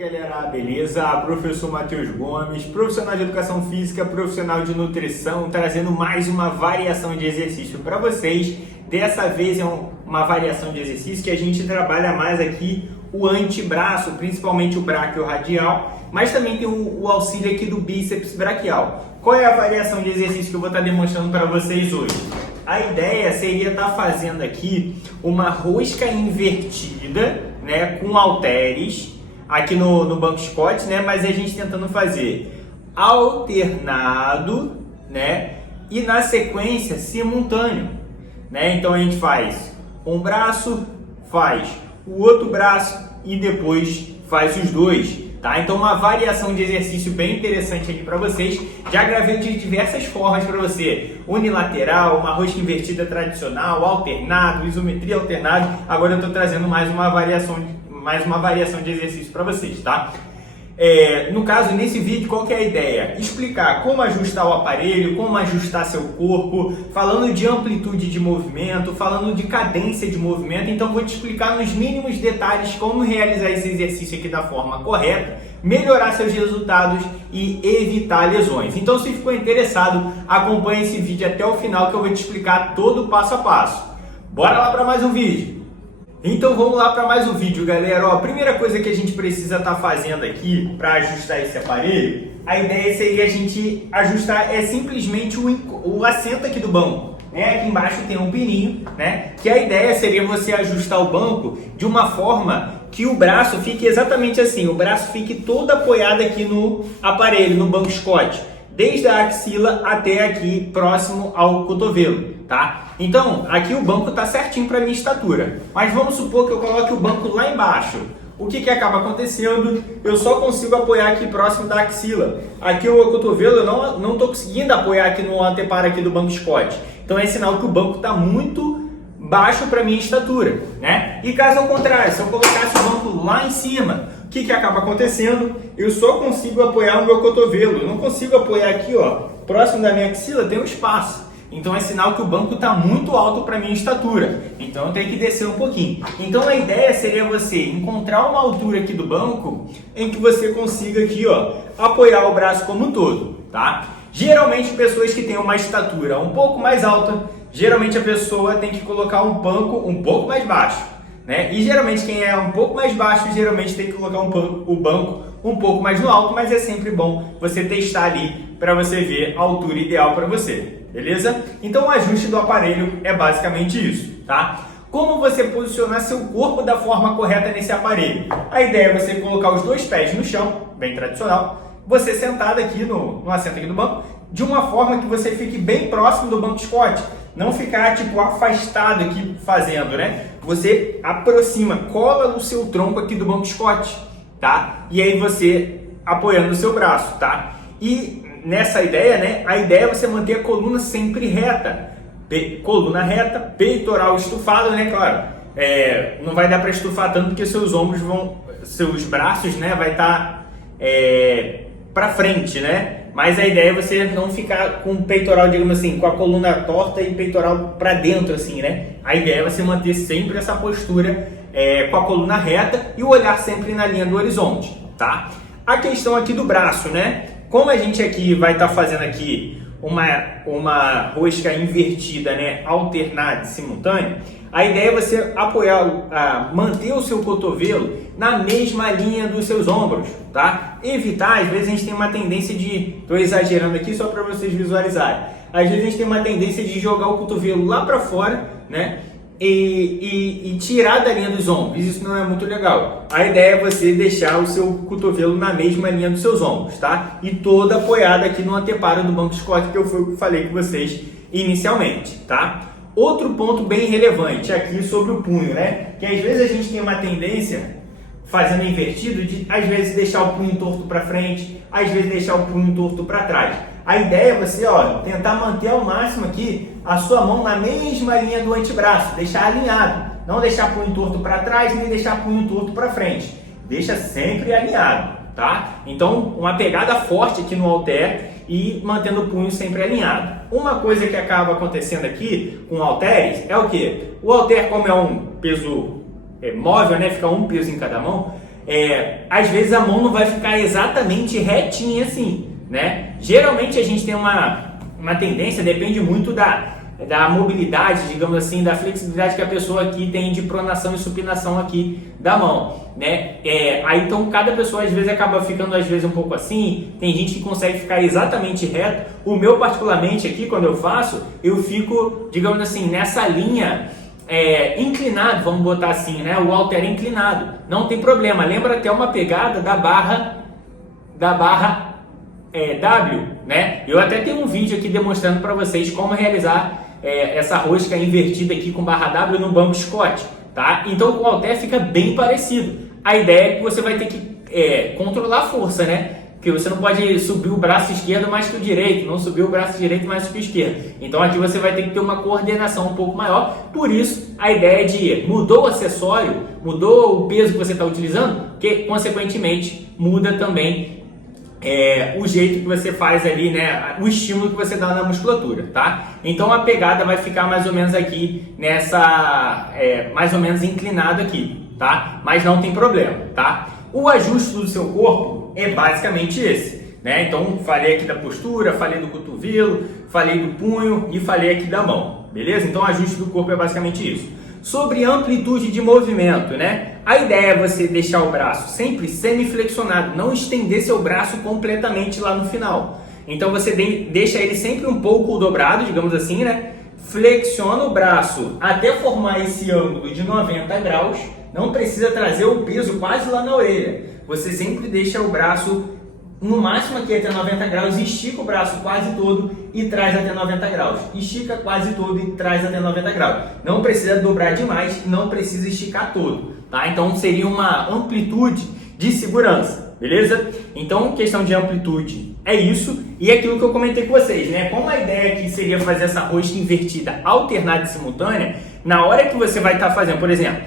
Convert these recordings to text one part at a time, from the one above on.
Galera, beleza? Professor Matheus Gomes, profissional de educação física, profissional de nutrição, trazendo mais uma variação de exercício para vocês. Dessa vez é uma variação de exercício que a gente trabalha mais aqui o antebraço, principalmente o braquial radial, mas também tem o auxílio aqui do bíceps braquial. Qual é a variação de exercício que eu vou estar demonstrando para vocês hoje? A ideia seria estar fazendo aqui uma rosca invertida, né, com halteres aqui no banco Scott, né, mas a gente tentando fazer alternado, né, e na sequência simultâneo, né? Então a gente faz um braço, faz o outro braço e depois faz os dois, tá? Então uma variação de exercício bem interessante aqui para vocês. Já gravei de diversas formas para você: unilateral, uma rosca invertida tradicional, alternado, isometria alternado. Agora eu estou trazendo mais uma variação de exercício para vocês, tá? No caso, nesse vídeo, qual que é a ideia? Explicar como ajustar o aparelho, como ajustar seu corpo, falando de amplitude de movimento, falando de cadência de movimento. Então, vou te explicar nos mínimos detalhes como realizar esse exercício aqui da forma correta, melhorar seus resultados e evitar lesões. Então, se ficou interessado, acompanhe esse vídeo até o final que eu vou te explicar todo o passo a passo. Bora lá para mais um vídeo! Então vamos lá para mais um vídeo, galera. Ó, a primeira coisa que a gente precisa estar fazendo aqui para ajustar esse aparelho, a ideia seria a gente ajustar simplesmente o assento aqui do banco, né? Aqui embaixo tem um pininho, né? Que a ideia seria você ajustar o banco de uma forma que o braço fique exatamente assim, o braço fique todo apoiado aqui no aparelho, no banco Scott, desde a axila até aqui próximo ao cotovelo, tá? Então, aqui o banco está certinho para minha estatura, mas vamos supor que eu coloque o banco lá embaixo. O que acaba acontecendo? Eu só consigo apoiar aqui próximo da axila. Aqui o cotovelo eu não estou conseguindo apoiar aqui no anteparo aqui do banco Scott. Então é sinal que o banco está muito baixo para minha estatura, né? E caso ao contrário, se eu colocasse o banco lá em cima, o que acaba acontecendo? Eu só consigo apoiar o meu cotovelo, eu não consigo apoiar aqui, ó, próximo da minha axila tem um espaço. Então é sinal que o banco está muito alto para minha estatura. Então eu tenho que descer um pouquinho. Então a ideia seria você encontrar uma altura aqui do banco em que você consiga aqui, ó, apoiar o braço como um todo, tá? Geralmente pessoas que têm uma estatura um pouco mais alta, geralmente a pessoa tem que colocar um banco um pouco mais baixo, né? E geralmente quem é um pouco mais baixo, geralmente tem que colocar o banco um pouco mais no alto, mas é sempre bom você testar ali para você ver a altura ideal para você. Beleza? Então o ajuste do aparelho é basicamente isso, tá? Como você posicionar seu corpo da forma correta nesse aparelho? A ideia é você colocar os dois pés no chão, bem tradicional, você sentado aqui no assento aqui do banco, de uma forma que você fique bem próximo do banco Scott, não ficar tipo afastado aqui fazendo, né? Você aproxima, cola no seu tronco aqui do banco Scott, tá? E aí você apoiando o seu braço, tá? E nessa ideia, né? A ideia é você manter a coluna sempre reta. Coluna reta, peitoral estufado, né? Claro, não vai dar para estufar tanto porque seus ombros seus braços, né? Vai estar para frente, né? Mas a ideia é você não ficar com o peitoral, digamos assim, com a coluna torta e peitoral para dentro, assim, né? A ideia é você manter sempre essa postura com a coluna reta e o olhar sempre na linha do horizonte, tá? A questão aqui do braço, né? Como a gente aqui vai estar fazendo aqui uma rosca invertida, né, alternada e simultânea, a ideia é você apoiar, manter o seu cotovelo na mesma linha dos seus ombros, tá? Evitar, às vezes a gente tem uma tendência estou exagerando aqui só para vocês visualizarem, às vezes a gente tem uma tendência de jogar o cotovelo lá para fora, né? E tirar da linha dos ombros, isso não é muito legal. A ideia é você deixar o seu cotovelo na mesma linha dos seus ombros, tá? E toda apoiada aqui no anteparo do banco Scott que eu falei com vocês inicialmente, tá? Outro ponto bem relevante aqui sobre o punho, né? Que às vezes a gente tem uma tendência, fazendo invertido, de às vezes deixar o punho torto para frente, às vezes deixar o punho torto para trás. A ideia é você, ó, tentar manter ao máximo aqui a sua mão na mesma linha do antebraço, deixar alinhado, não deixar punho torto para trás nem deixar punho torto para frente, deixa sempre alinhado, tá? Então uma pegada forte aqui no halter e mantendo o punho sempre alinhado. Uma coisa que acaba acontecendo aqui com halteres é o que? O halter, como é um peso móvel, né? Fica um peso em cada mão. às vezes a mão não vai ficar exatamente retinha assim, né? Geralmente a gente tem uma tendência, depende muito da mobilidade, digamos assim, da flexibilidade que a pessoa aqui tem de pronação e supinação aqui da mão, né? Aí então cada pessoa às vezes acaba ficando às vezes um pouco assim, tem gente que consegue ficar exatamente reto. O meu particularmente aqui, quando eu faço, eu fico, digamos assim, nessa linha inclinado, vamos botar assim, né? O halter inclinado, não tem problema. Lembra até uma pegada da barra W, né? Eu até tenho um vídeo aqui demonstrando para vocês como realizar essa rosca invertida aqui com barra W no banco Scott, tá? Então o halter fica bem parecido. A ideia é que você vai ter que controlar a força, né? Porque você não pode subir o braço esquerdo mais que o direito, não subir o braço direito mais que o esquerdo. Então aqui você vai ter que ter uma coordenação um pouco maior. Por isso a ideia de mudou o acessório, mudou o peso que você está utilizando, que consequentemente muda também o jeito que você faz ali, né? O estímulo que você dá na musculatura, tá? Então a pegada vai ficar mais ou menos aqui nessa, mais ou menos inclinado aqui, tá? Mas não tem problema, tá? O ajuste do seu corpo é basicamente esse, né? Então falei aqui da postura, falei do cotovelo, falei do punho e falei aqui da mão, beleza? Então o ajuste do corpo é basicamente isso. Sobre amplitude de movimento, né? A ideia é você deixar o braço sempre semiflexionado, não estender seu braço completamente lá no final. Então você deixa ele sempre um pouco dobrado, digamos assim, né? Flexiona o braço até formar esse ângulo de 90 graus, não precisa trazer o peso quase lá na orelha. Você sempre deixa o braço no máximo aqui até 90 graus, estica o braço quase todo e traz até 90 graus. Estica quase todo e traz até 90 graus. Não precisa dobrar demais, não precisa esticar todo, tá? Então seria uma amplitude de segurança, beleza? Então questão de amplitude é isso. E aquilo que eu comentei com vocês, né? Como a ideia aqui seria fazer essa rosca invertida alternada e simultânea, na hora que você vai estar fazendo, por exemplo,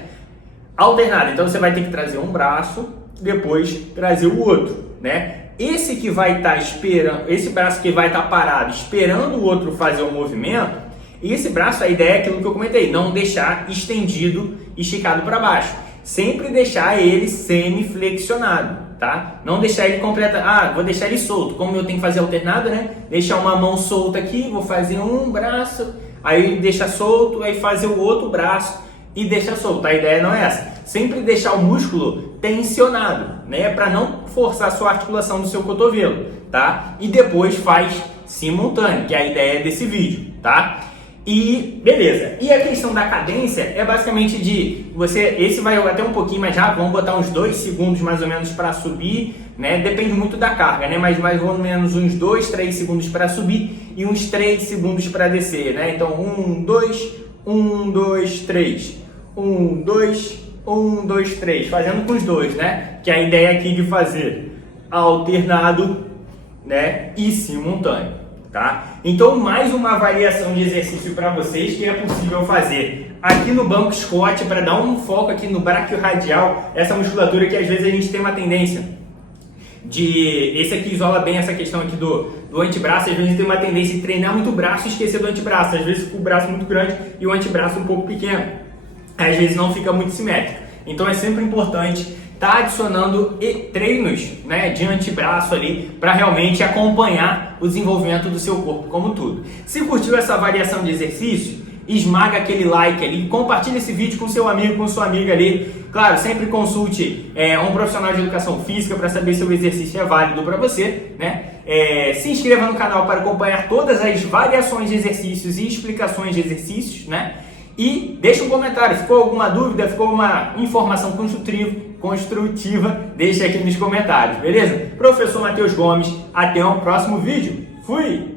alternada, então você vai ter que trazer um braço, depois trazer o outro, né? Esse que vai estar esperando, esse braço que vai estar parado esperando o outro fazer o movimento, e esse braço, a ideia é aquilo que eu comentei, não deixar estendido, esticado para baixo, sempre deixar ele semi-flexionado, tá? Não deixar ele completo, vou deixar ele solto, como eu tenho que fazer alternado, né? Deixar uma mão solta aqui, vou fazer um braço, aí deixa solto, aí fazer o outro braço e deixa solto. A ideia não é essa. Sempre deixar o músculo tensionado, né, para não forçar a sua articulação do seu cotovelo, tá? E depois faz simultâneo, que é a ideia desse vídeo, tá? E beleza. E a questão da cadência é basicamente de você, esse vai até um pouquinho mais rápido, vamos botar uns 2 segundos mais ou menos para subir, né? Depende muito da carga, né? Mas mais ou menos uns 2, 3 segundos para subir e uns 3 segundos para descer, né? Então 1, 2, 1, 2, 3, 1, 2, 1, 2, 3, fazendo com os dois, né? Que é a ideia aqui de fazer alternado, né? E simultâneo, tá? Então, mais uma variação de exercício para vocês que é possível fazer aqui no banco Scott para dar um foco aqui no braquiorradial, essa musculatura que às vezes a gente tem uma tendência de... Esse aqui isola bem essa questão aqui do antebraço, às vezes tem uma tendência de treinar muito o braço e esquecer do antebraço, às vezes fica o braço muito grande e o antebraço um pouco pequeno. Às vezes não fica muito simétrico. Então é sempre importante estar adicionando treinos, né, de antebraço ali para realmente acompanhar o desenvolvimento do seu corpo como tudo. Se curtiu essa variação de exercício, esmaga aquele like ali, compartilha esse vídeo com seu amigo, com sua amiga ali. Claro, sempre consulte um profissional de educação física para saber se o exercício é válido para você, né? Se inscreva no canal para acompanhar todas as variações de exercícios e explicações de exercícios, né? E deixa um comentário, ficou alguma dúvida, ficou uma informação construtiva, deixa aqui nos comentários, beleza? Professor Matheus Gomes, até o próximo vídeo. Fui!